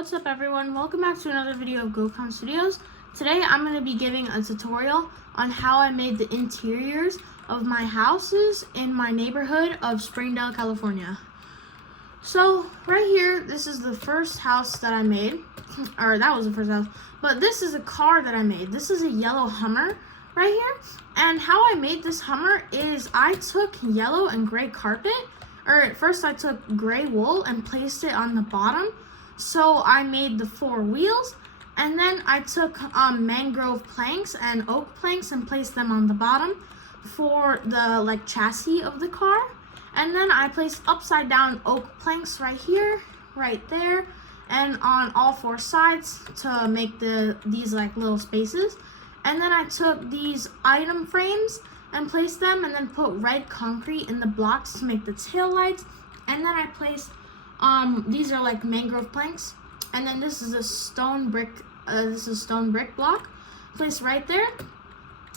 What's up everyone, welcome back to another video of GoCon Studios. Today I'm going to be giving a tutorial on how I made the interiors of my houses in my neighborhood of Springdale, California. So right here, this is the first house that I made, or that was the first house, but this is a car that I made. This is a yellow Hummer right here, and how I made this Hummer is I took yellow and gray carpet, or at first I took gray wool and placed it on the bottom. So I made the four wheels, and then I took mangrove planks and oak planks and placed them on the bottom for the chassis of the car. And then I placed upside down oak planks right here, right there, and on all four sides to make these little spaces. And then I took these item frames and placed them, and then put red concrete in the blocks to make the tail lights. And then I placed these are like mangrove planks, and then this is a stone brick. This is stone brick block placed right there.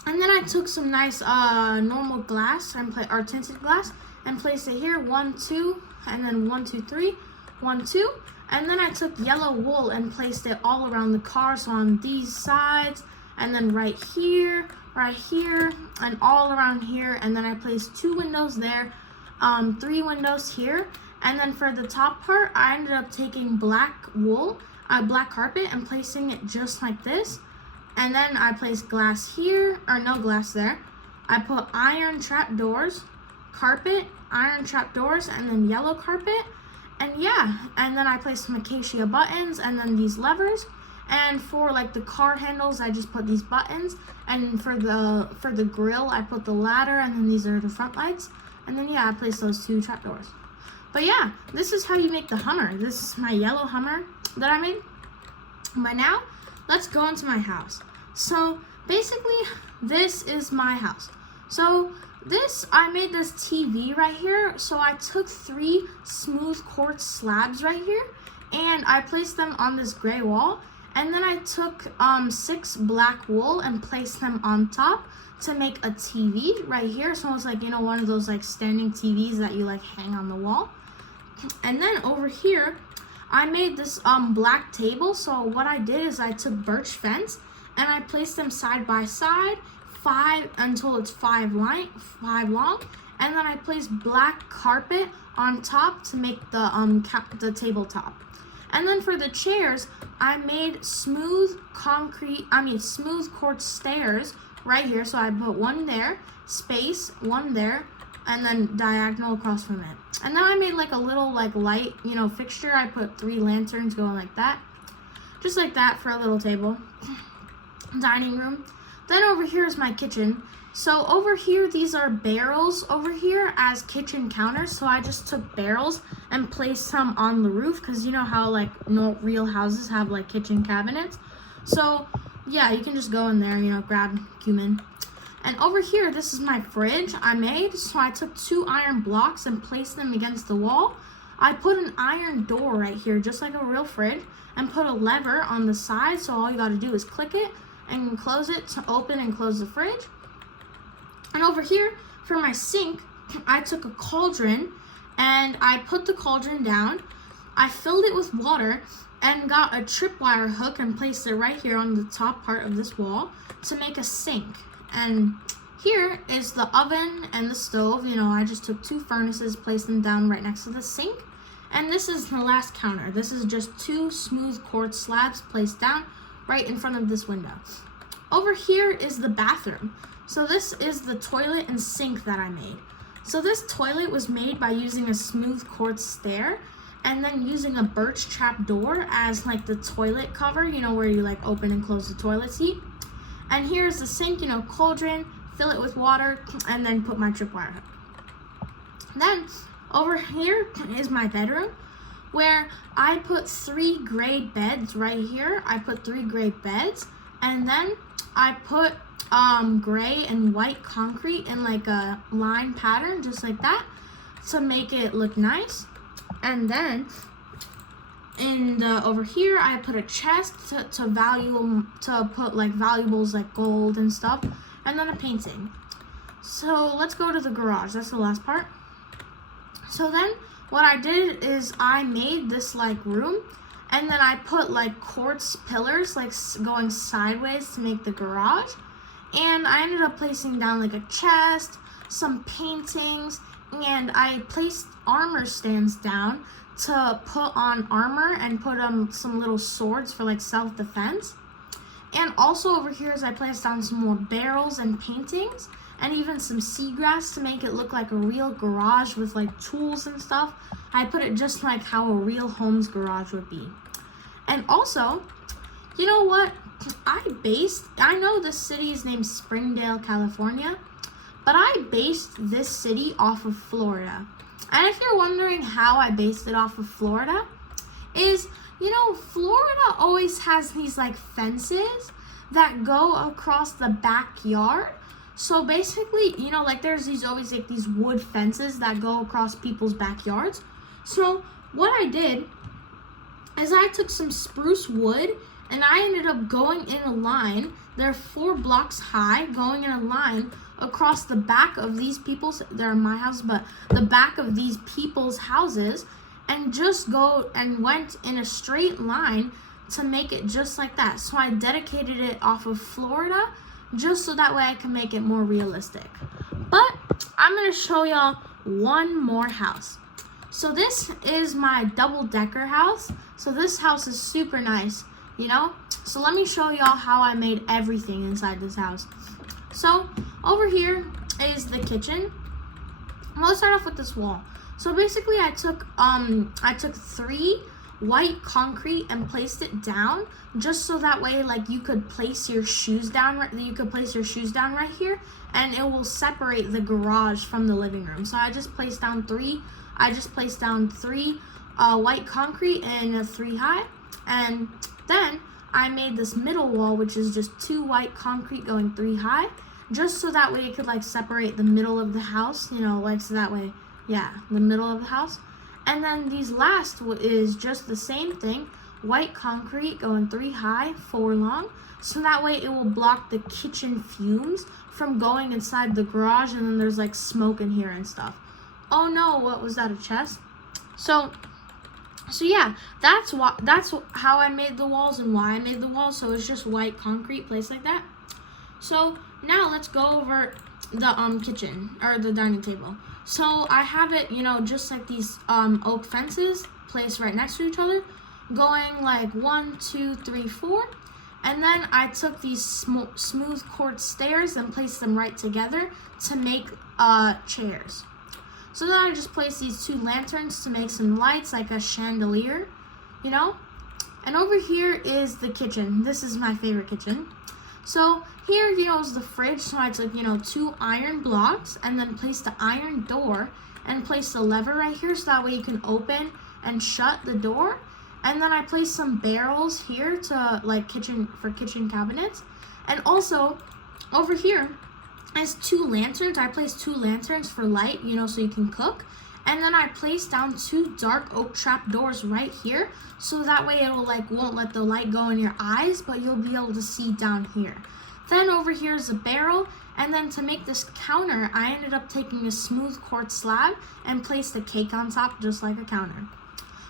And then I took some nice normal glass or tinted glass and placed it here, 1, 2, and then 1, 2, 3, 1, 2. And then I took yellow wool and placed it all around the car, so on these sides, and then right here, and all around here. And then I placed 2 windows there, 3 windows here. And then for the top part, I ended up taking black wool, black carpet, and placing it just like this. And then I placed glass here, or no glass there. I put iron trap doors, carpet, iron trap doors, and then yellow carpet. And yeah, and then I placed some acacia buttons, and then these levers. And for the car handles, I just put these buttons. And for the grill, I put the ladder, and then these are the front lights. And then yeah, I placed those 2 trap doors. But yeah, this is how you make the Hummer. This is my yellow Hummer that I made. But now, let's go into my house. So basically, this is my house. So I made this TV right here. So I took 3 smooth quartz slabs right here, and I placed them on this gray wall. And then I took 6 black wool and placed them on top to make a TV right here. So it's one of those standing TVs that you hang on the wall. And then over here, I made this black table. So what I did is I took birch fence and I placed them side by side, 5 until it's 5 long, and then I placed black carpet on top to make the tabletop. And then for the chairs, I made smooth quartz stairs right here. So I put 1 there, space, 1 there, and then diagonal across from it. And then I made a little light, fixture. I put 3 lanterns going like that. Just like that for a little table. Dining room. Then over here is my kitchen. So over here, these are barrels over here as kitchen counters. So I just took barrels and placed some on the roof, because you know how no real houses have kitchen cabinets. So yeah, you can just go in there, grab cumin. And over here, this is my fridge I made. So I took 2 iron blocks and placed them against the wall. I put an iron door right here, just like a real fridge, and put a lever on the side. So all you got to do is click it and close it to open and close the fridge. And over here, for my sink, I took a cauldron and I put the cauldron down. I filled it with water and got a tripwire hook and placed it right here on the top part of this wall to make a sink. And here is the oven and the stove. I just took 2 furnaces, placed them down right next to the sink. And this is the last counter. This is just 2 smooth quartz slabs placed down right in front of this window. Over here is the bathroom. So this is the toilet and sink that I made. So this toilet was made by using a smooth quartz stair and then using a birch trap door as the toilet cover, where you open and close the toilet seat. And here's the sink, cauldron, fill it with water, and then put my tripwire hook. Then over here is my bedroom, where I put 3 gray beds right here. I put 3 gray beds, and then I put gray and white concrete in a line pattern, just like that, to make it look nice. And then over here, I put a chest to put valuables like gold and stuff, and then a painting. So let's go to the garage. That's the last part. So then what I did is I made this room, And then I put like quartz pillars like going sideways to make the garage. And I ended up placing down like a chest, some paintings, and I placed armor stands down to put on armor and put some little swords for like self-defense. And also over here is I placed down some more barrels and paintings and even some seagrass to make it look like a real garage with like tools and stuff. I put it just like how a real home's garage would be. And also, you know what? I know this city is named Springdale, California, but I based this city off of Florida. And if you're wondering how I based it off of Florida, is, you know, Florida always has these like fences that go across the backyard. So basically, you know, like there's always like these wood fences that go across people's backyards. So what I did is I took some spruce wood and I ended up going in a line. They're 4 blocks high, going in a line across the back of these people's, they're my house, but the back of these people's houses, and just go and went in a straight line to make it just like that. So I dedicated it off of Florida just so that way I can make it more realistic. But I'm going to show y'all one more house. So this is my double-decker house. So this house is super nice, you know? So let me show y'all how I made everything inside this house. So over here is the kitchen. Let's start off with this wall. So basically I took 3 white concrete and placed it down just so that way like you could place your shoes down right here and it will separate the garage from the living room. So I just placed down 3 white concrete and 3 high, and then I made this middle wall, which is just 2 white concrete going 3 high, just so that way it could like separate the middle of the house, you know, like so that way, yeah, the middle of the house. And then these last is just the same thing, white concrete going 3 high, 4 long, so that way it will block the kitchen fumes from going inside the garage, and then there's like smoke in here and stuff. Oh no, what was that, a chest? So yeah, that's how I made the walls and why I made the walls. So it's just white concrete placed like that. So now let's go over the kitchen or the dining table. So I have it, you know, just like these oak fences placed right next to each other, going like 1, 2, 3, 4. And then I took these smooth quartz stairs and placed them right together to make chairs. So then I just placed these 2 lanterns to make some lights, like a chandelier, you know? And over here is the kitchen. This is my favorite kitchen. So here, you know, is the fridge. So I took, you know, 2 iron blocks and then placed the iron door and placed a lever right here so that way you can open and shut the door. And then I placed some barrels here to like kitchen cabinets. And also over here is 2 lanterns. I placed 2 lanterns for light, you know, so you can cook. And then I placed down 2 dark oak trap doors right here, so that way it will like won't let the light go in your eyes, but you'll be able to see down here. Then over here is a barrel, and then to make this counter, I ended up taking a smooth quartz slab and placed a cake on top just like a counter.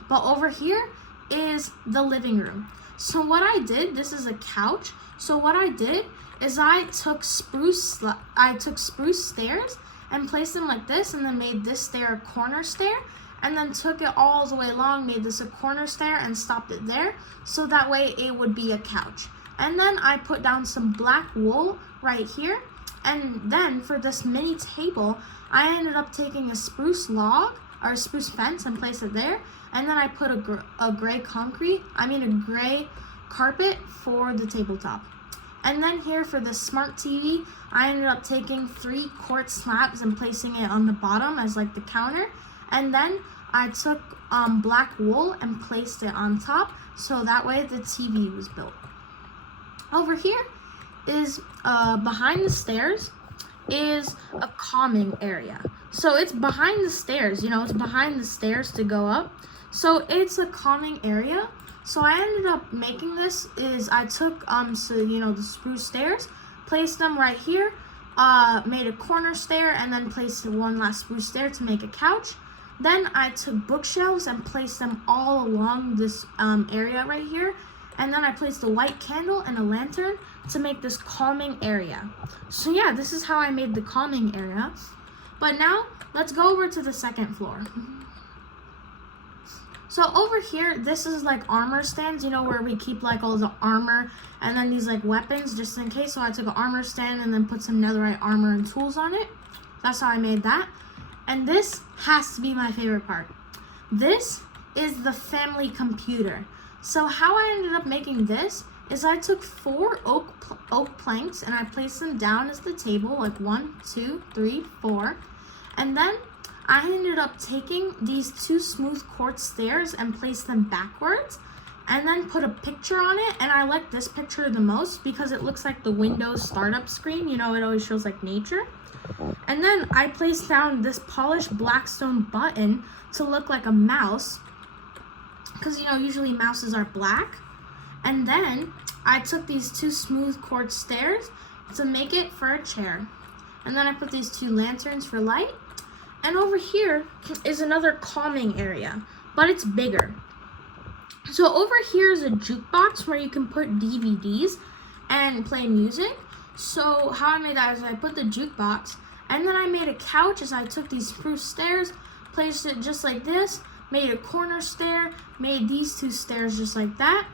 But over here is the living room. So what I did, this is a couch. So what I did is I took spruce stairs and placed them like this, and then made this stair a corner stair, and then took it all the way along, made this a corner stair, and stopped it there, so that way it would be a couch. And then I put down some black wool right here, and then for this mini table, I ended up taking a spruce log, or a spruce fence, and placed it there, and then I put a gray carpet for the tabletop. And then here for the smart TV, I ended up taking 3 quartz slabs and placing it on the bottom as like the counter. And then I took black wool and placed it on top, so that way the TV was built. Over here is behind the stairs is a calming area. So it's behind the stairs, you know, it's behind the stairs to go up. So it's a calming area. So I ended up making this is I took the spruce stairs, placed them right here, made a corner stair, and then placed 1 last spruce stair to make a couch. Then I took bookshelves and placed them all along this area right here. And then I placed a white candle and a lantern to make this calming area. So yeah, this is how I made the calming area. But now, let's go over to the second floor. So over here, this is like armor stands, you know, where we keep like all the armor and then these like weapons just in case. So I took an armor stand and then put some netherite armor and tools on it. That's how I made that. And this has to be my favorite part. This is the family computer. So how I ended up making this is I took 4 oak planks and I placed them down as the table, like 1, 2, 3, 4. And then I ended up taking these 2 smooth quartz stairs and placed them backwards and then put a picture on it. And I like this picture the most because it looks like the Windows startup screen. You know, it always shows like nature. And then I placed down this polished blackstone button to look like a mouse, because you know usually mouses are black. And then I took these 2 smooth quartz stairs to make it for a chair. And then I put these 2 lanterns for light. And over here is another calming area, but it's bigger. So over here is a jukebox where you can put DVDs and play music. So how I made that is I put the jukebox and then I made a couch as I took these spruce stairs, placed it just like this, made a corner stair, made these 2 stairs just like that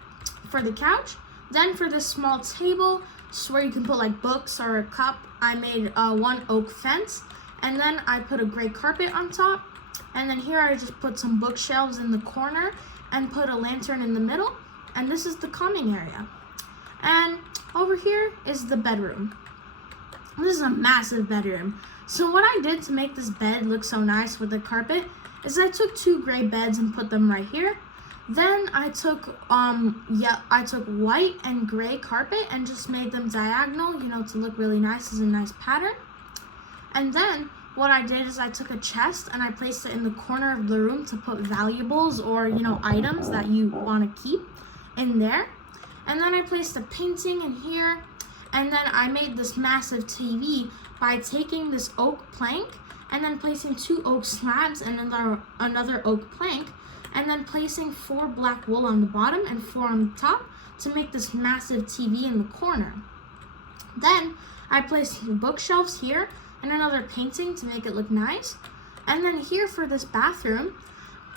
for the couch. Then for this small table, just where you can put like books or a cup, I made 1 oak fence. And then I put a gray carpet on top. And then here I just put some bookshelves in the corner and put a lantern in the middle. And this is the calming area. And over here is the bedroom. This is a massive bedroom. So what I did to make this bed look so nice with the carpet is I took 2 gray beds and put them right here. Then I took white and gray carpet and just made them diagonal, you know, to look really nice as a nice pattern. And then what I did is I took a chest and I placed it in the corner of the room to put valuables or, you know, items that you want to keep in there. And then I placed a painting in here. And then I made this massive TV by taking this oak plank and then placing 2 oak slabs and another oak plank, and then placing 4 black wool on the bottom and 4 on the top to make this massive TV in the corner. Then I placed bookshelves here and another painting to make it look nice. And then here for this bathroom,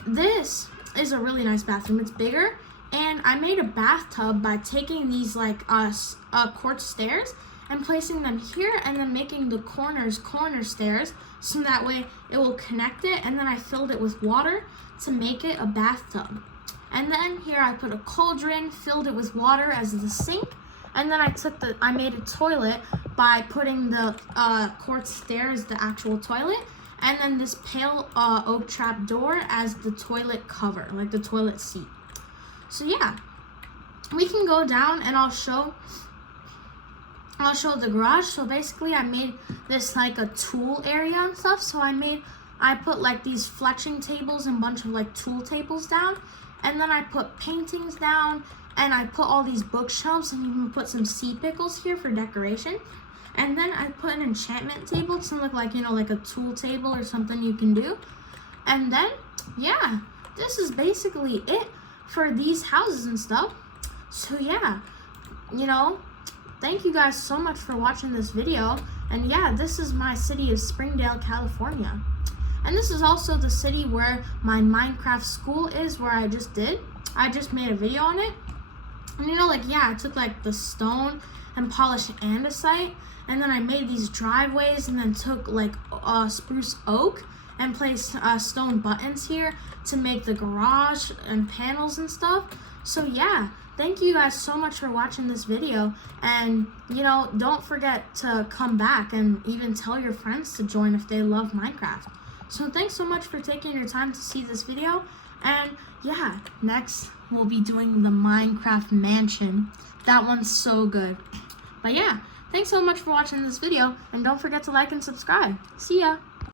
this is a really nice bathroom. It's bigger, and I made a bathtub by taking these like quartz stairs and placing them here and then making the corner stairs so that way it will connect it. And then I filled it with water to make it a bathtub. And then here I put a cauldron, filled it with water as the sink. And then I made a toilet by putting the quartz stairs, the actual toilet, and then this pale oak trap door as the toilet cover, like the toilet seat. So yeah, we can go down and I'll show the garage. So basically I made this like a tool area and stuff. So I put like these fletching tables and a bunch of like tool tables down. And then I put paintings down. And I put all these bookshelves and even put some sea pickles here for decoration. And then I put an enchantment table to look like, you know, like a tool table or something you can do. And then, yeah, this is basically it for these houses and stuff. So yeah, you know, thank you guys so much for watching this video. And yeah, this is my city of Springdale, California. And this is also the city where my Minecraft school is, where I just made a video on it. And you know, like, yeah, I took like the stone and polished andesite, and then I made these driveways and then took like spruce oak and placed stone buttons here to make the garage and panels and stuff. So yeah, thank you guys so much for watching this video. And you know, don't forget to come back and even tell your friends to join if they love Minecraft. So thanks so much for taking your time to see this video. And yeah, next we'll be doing the Minecraft mansion. That one's so good. But yeah, thanks so much for watching this video, and don't forget to like and subscribe. See ya!